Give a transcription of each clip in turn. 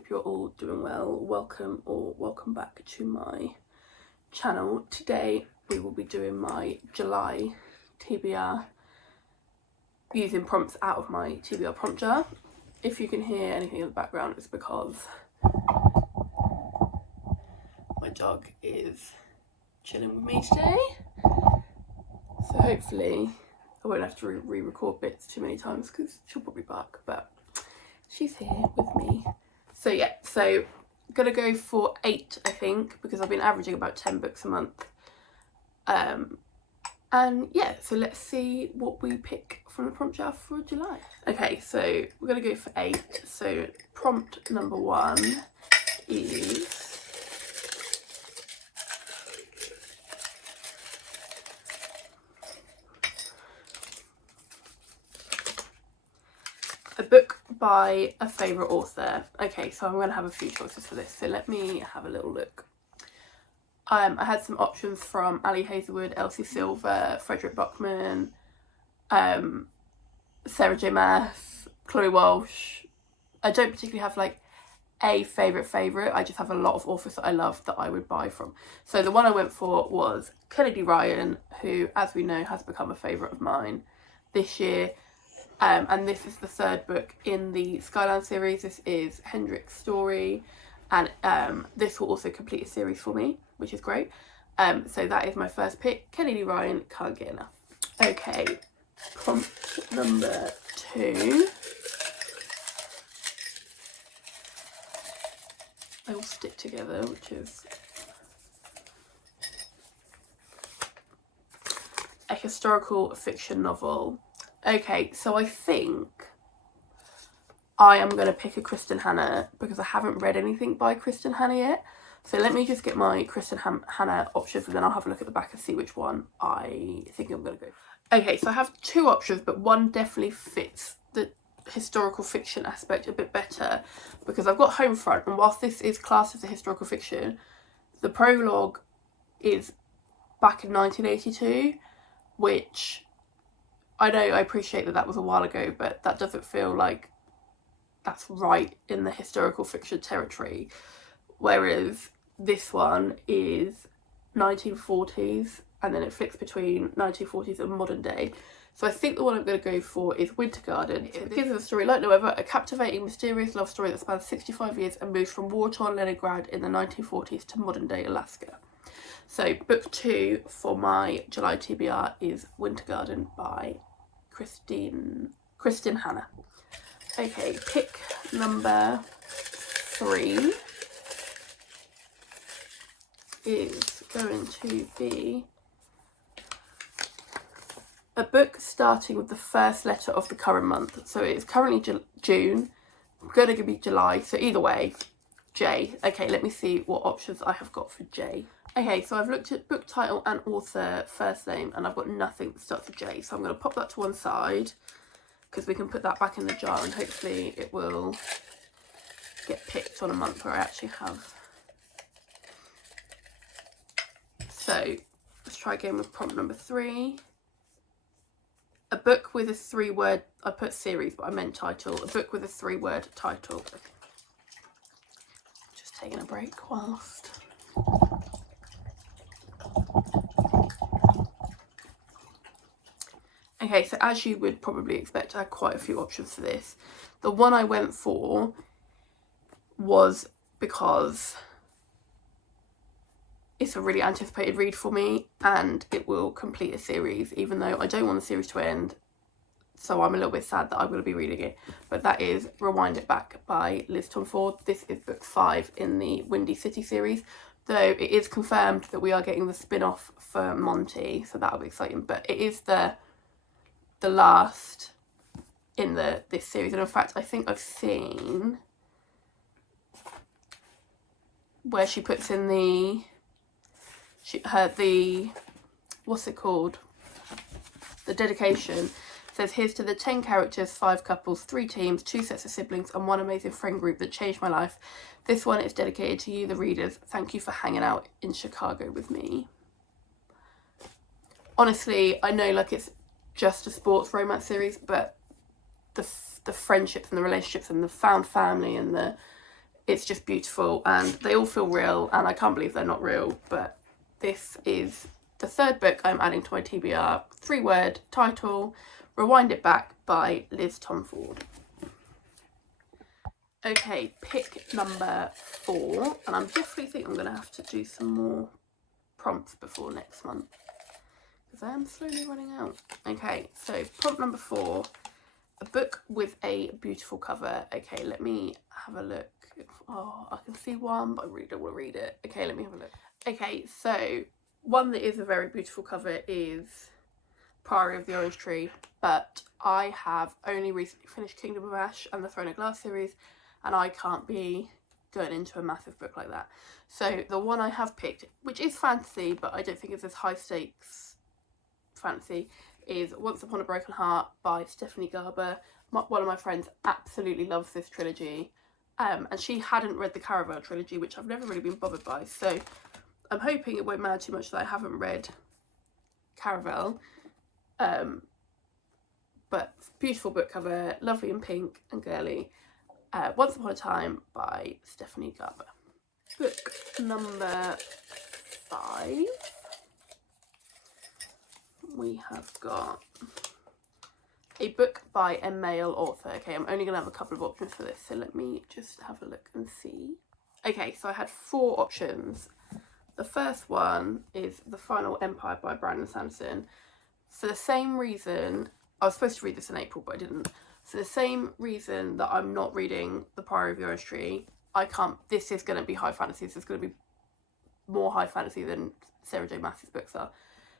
hope you're all doing well. Welcome back to my channel. Today we will be doing my July TBR using prompts out of my TBR prompt jar. If you can hear anything in the background, it's because my dog is chilling with me today. So hopefully I won't have to re-record bits too many times because she'll probably bark, but she's here with me. So yeah, so I'm gonna go for 8, I think, because I've been averaging about 10 books a month. And yeah, so let's see what we pick from the prompt jar for July. Okay, so we're gonna go for 8. So prompt number 1 is a book by a favourite author. Okay, so I'm going to have a few choices for this, so let me have a little look. I had some options from Ali Hazelwood, Elsie Silver, Frederick Buckman, Sarah J Maas, Chloe Walsh. I don't particularly have like a favourite, I just have a lot of authors that I love that I would buy from. So the one I went for was Kennedy Ryan, who, as we know, has become a favourite of mine this year. And this is the 3rd book in the Skyline series. This is Hendrik's story, and this will also complete a series for me, which is great. So that is my first pick. Kennedy Ryan, can't get enough. Okay, prompt number 2. They all stick together, which is a historical fiction novel. Okay, so I think I am going to pick a Kristen Hannah because I haven't read anything by Kristen Hannah yet. So let me just get my Kristen Hannah options and then I'll have a look at the back and see which one I think I'm going to go for. Okay, so I have 2 options, but one definitely fits the historical fiction aspect a bit better because I've got Homefront, and whilst this is classed as a historical fiction, the prologue is back in 1982, which I know, I appreciate that was a while ago, but that doesn't feel like that's right in the historical fiction territory. Whereas this one is 1940s, and then it flicks between 1940s and modern day. So I think the one I'm going to go for is Winter Garden. It begins with a story like no other, a captivating, mysterious love story that spans 65 years and moves from war-torn Leningrad in the 1940s to modern-day Alaska. So book 2 for my July TBR is Winter Garden by Kristen Hannah. Okay, pick number 3 is going to be a book starting with the first letter of the current month. So it's currently June, going to be July, so either way, J. Okay, let me see what options I have got for J. Okay, so I've looked at book title and author first name, and I've got nothing that starts with J. So I'm going to pop that to one side because we can put that back in the jar and hopefully it will get picked on a month where I actually have. So let's try again with prompt number 3. A book with a 3-word, I put series, but I meant title. A book with a 3-word title. Just taking a break whilst. Okay, so as you would probably expect, I had quite a few options for this. The one I went for was because it's a really anticipated read for me and it will complete a series, even though I don't want the series to end. So I'm a little bit sad that I'm going to be reading it. But that is Rewind It Back by Liz Tom Ford. This is book 5 in the Windy City series. Though it is confirmed that we are getting the spin-off for Monty, so that'll be exciting. But it is the last in this series, and in fact I think I've seen where she puts in the what's it called, the dedication. It says, here's to the 10 characters, 5 couples, 3 teams, 2 sets of siblings and 1 amazing friend group that changed my life. This one is dedicated to you, the readers. Thank you for hanging out in Chicago with me. Honestly, I know like it's just a sports romance series, but the friendships and the relationships and the found family and It's just beautiful, and they all feel real, and I can't believe they're not real. But this is the third book I'm adding to my TBR. 3-word title, Rewind It Back by Liz Tomford. Okay, pick number 4, and I'm definitely think I'm going to have to do some more prompts before next month, because I am slowly running out. Okay, so prompt number 4, a book with a beautiful cover. Okay, let me have a look. Oh, I can see one, but I really don't want to read it. Okay, let me have a look. Okay, so one that is a very beautiful cover is Priory of the Orange Tree, but I have only recently finished Kingdom of Ash and the Throne of Glass series, and I can't be going into a massive book like that. So the one I have picked, which is fantasy, but I don't think it's as high stakes fantasy, is Once Upon a Broken Heart by Stephanie Garber. One of my friends absolutely loves this trilogy, and she hadn't read the Caraval trilogy, which I've never really been bothered by, so I'm hoping it won't matter too much that I haven't read Caraval. But beautiful book cover, lovely and pink and girly. Once Upon a Time by Stephanie Garber. Book number 5. We have got a book by a male author. Okay, I'm only going to have a couple of options for this, so let me just have a look and see. Okay, so I had 4 options. The first one is The Final Empire by Brandon Sanderson. For the same reason, I was supposed to read this in April, but I didn't. For the same reason that I'm not reading The Priory of the Orange Tree, I can't. This is going to be high fantasy. This is going to be more high fantasy than Sarah J Maas's books are.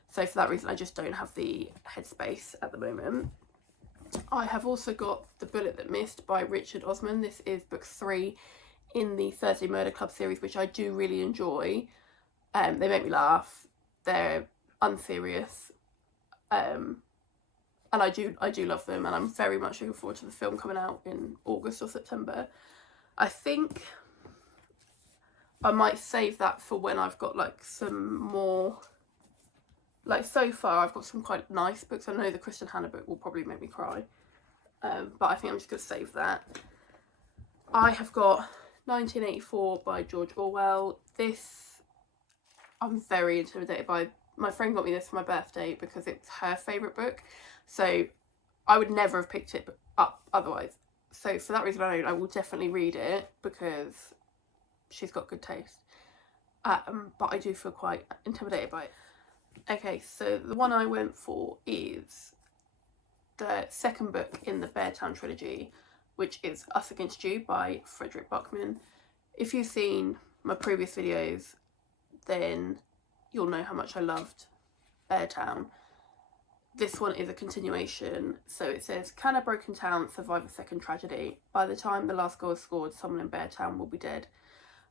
So for that reason, I just don't have the headspace at the moment. I have also got The Bullet That Missed by Richard Osman. This is book 3 in the Thursday Murder Club series, which I do really enjoy. They make me laugh. They're unserious. And I do love them, and I'm very much looking forward to the film coming out in August or September. I think I might save that for when I've got like some more, like so far I've got some quite nice books. I know the Kristen Hanna book will probably make me cry, but I think I'm just going to save that. I have got 1984 by George Orwell. This I'm very intimidated by. My friend got me this for my birthday because it's her favourite book, so I would never have picked it up otherwise. So for that reason alone, I will definitely read it because she's got good taste. But I do feel quite intimidated by it. Okay, so the one I went for is the second book in the Beartown trilogy, which is Us Against You by Frederick Buckman. If you've seen my previous videos, then you'll know how much I loved Beartown. This one is a continuation. So it says, can a broken town survive a second tragedy? By the time the last goal is scored, someone in Beartown will be dead.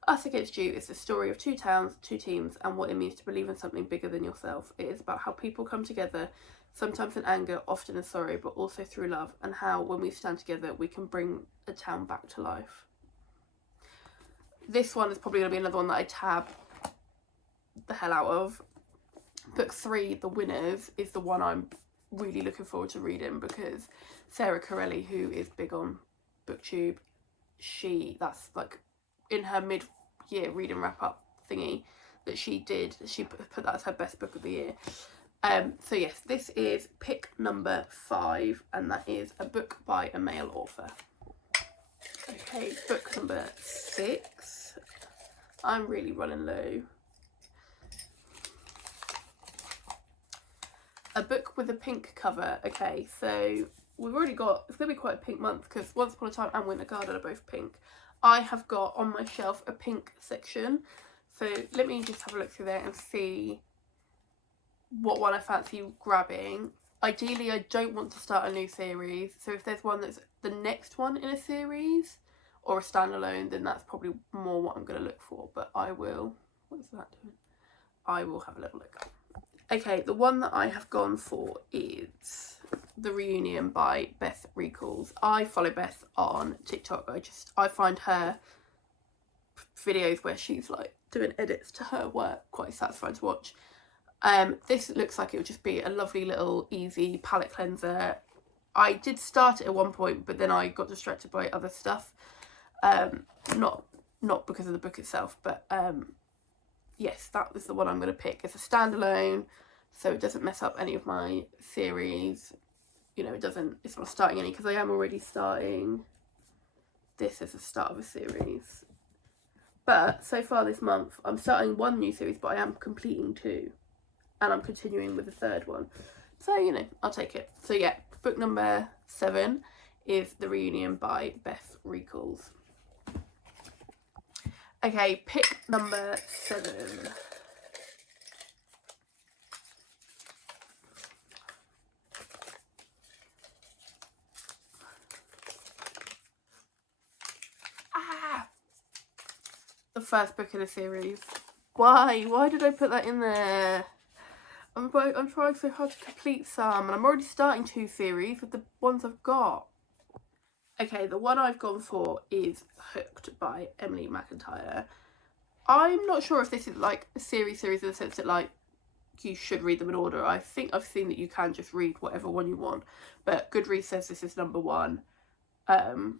Us Against You is the story of 2 towns, 2 teams, and what it means to believe in something bigger than yourself. It is about how people come together, sometimes in anger, often in sorrow, but also through love, and how when we stand together we can bring a town back to life. This one is probably going to be another one that I tab the hell out of. Book 3, The Winners, is the one I'm really looking forward to reading because Sarah Corelli, who is big on BookTube, that's like in her mid-year reading wrap-up thingy that she put that as her best book of the year. So yes, this is pick number 5, and that is a book by a male author. Okay, book number 6. I'm really running low. A book with a pink cover. Okay, so we've already got, it's going to be quite a pink month because Once Upon a Time and Winter Garden are both pink. I have got on my shelf a pink section, so let me just have a look through there and see what one I fancy grabbing. Ideally, I don't want to start a new series, so if there's one that's the next one in a series or a standalone, then that's probably more what I'm going to look for, but I will, what is that doing? I will have a little look. Okay, the one that I have gone for is The Reunion by Beth Recalls. I follow Beth on TikTok. I find her videos where she's like doing edits to her work quite satisfying to watch. This looks like it would just be a lovely little easy palette cleanser. I did start it at one point, but then I got distracted by other stuff. Not not because of the book itself, but yes, that was the one I'm going to pick. It's a standalone, so it doesn't mess up any of my series. You know, it's not starting any, because I am already starting this as the start of a series. But so far this month, I'm starting one new series, but I am completing 2. And I'm continuing with the 3rd one. So, you know, I'll take it. So yeah, book number 7 is The Reunion by Beth Recalls. Okay, pick number 7. The first book in a series. Why? Why did I put that in there? I'm trying so hard to complete some, and I'm already starting 2 series with the ones I've got. Okay, the one I've gone for is Hooked by Emily McIntyre. I'm not sure if this is like a series in the sense that like you should read them in order. I think I've seen that you can just read whatever one you want, but Goodreads says this is number 1, and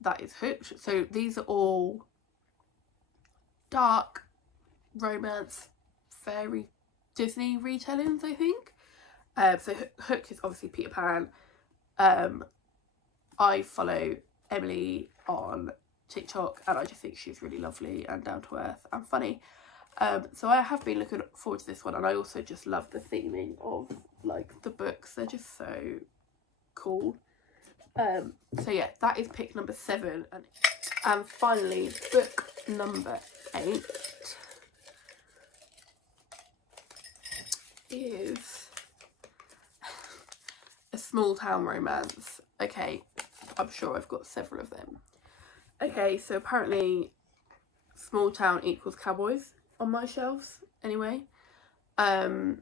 that is Hooked. So these are all dark romance fairy Disney retellings, I think. So Hook is obviously Peter Pan. I follow Emily on TikTok, and I just think she's really lovely and down to earth and funny. So I have been looking forward to this one, and I also just love the theming of like the books. They're just so cool. So yeah, that is pick number 7, and finally book number 8 is a small town romance. Okay, I'm sure I've got several of them. Okay, so apparently small town equals cowboys on my shelves anyway. Another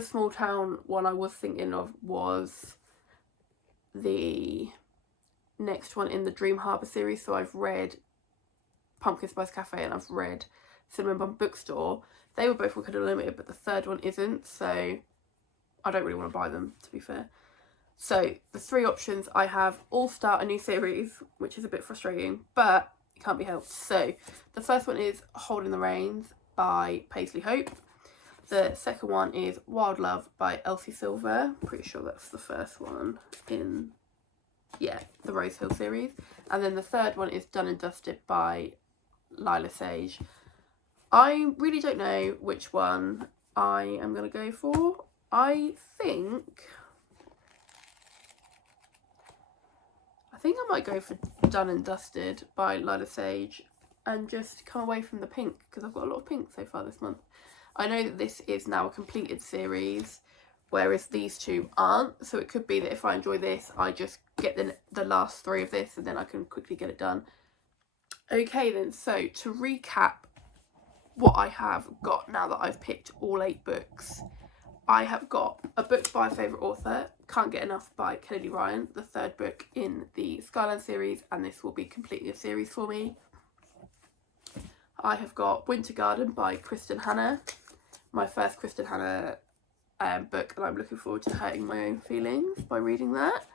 small town one I was thinking of was the next one in the Dream Harbour series. So I've read Pumpkin Spice Cafe and I've read Cinnamon Bun Bookstore. They were both Wicked Unlimited, but the 3rd one isn't, so I don't really want to buy them, to be fair. So the 3 options I have all start a new series, which is a bit frustrating, but it can't be helped. So the first one is Holding the Reins by Paisley Hope. The second one is Wild Love by Elsie Silver. Pretty sure that's the first one in, yeah, the Rose Hill series. And then the 3rd one is Done and Dusted by Lila Sage. I really don't know which one I am going to go for. I think I might go for Done and Dusted by Lila Sage and just come away from the pink, because I've got a lot of pink so far this month. I know that this is now a completed series, whereas these 2 aren't, so it could be that if I enjoy this, I just get the last 3 of this and then I can quickly get it done. Okay then, so to recap what I have got now that I've picked all 8 books, I have got a book by a favourite author, Can't Get Enough by Kennedy Ryan, the 3rd book in the Skyline series, and this will be completing a series for me. I have got Winter Garden by Kristen Hanna, my first Kristen Hanna book, and I'm looking forward to hurting my own feelings by reading that.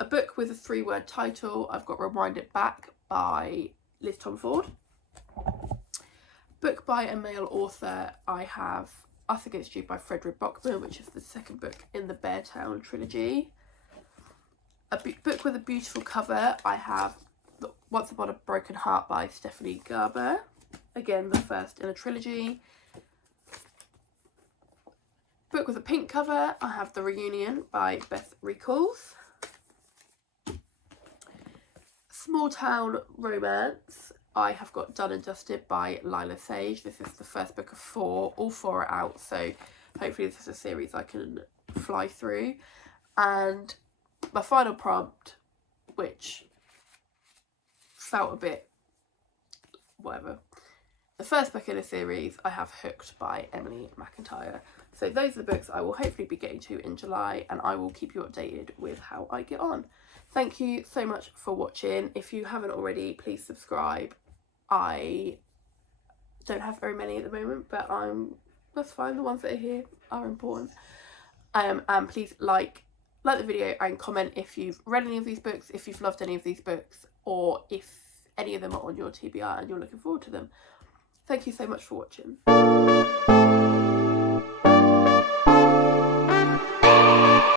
A book with a 3-word title, I've got Rewind It Back by Liz Tomford. Book by a male author, I have Us Against You by Frederick Bachman, which is the 2nd book in the Beartown trilogy. A book with a beautiful cover, I have Once Upon a Broken Heart by Stephanie Garber, again the 1st in a trilogy. Book with a pink cover, I have The Reunion by Beth Recalls. Small town romance, I have got Done and Dusted by Lila Sage. This is the 1st book of 4. All 4 are out, so hopefully this is a series I can fly through. And my final prompt, which felt a bit whatever. The 1st book in a series, I have Hooked by Emily McIntyre. So those are the books I will hopefully be getting to in July, and I will keep you updated with how I get on. Thank you so much for watching. If you haven't already, please subscribe. I don't have very many at the moment, but that's fine. The ones that are here are important. And please like, like the video and comment if you've read any of these books, if you've loved any of these books, or if any of them are on your TBR and you're looking forward to them. Thank you so much for watching.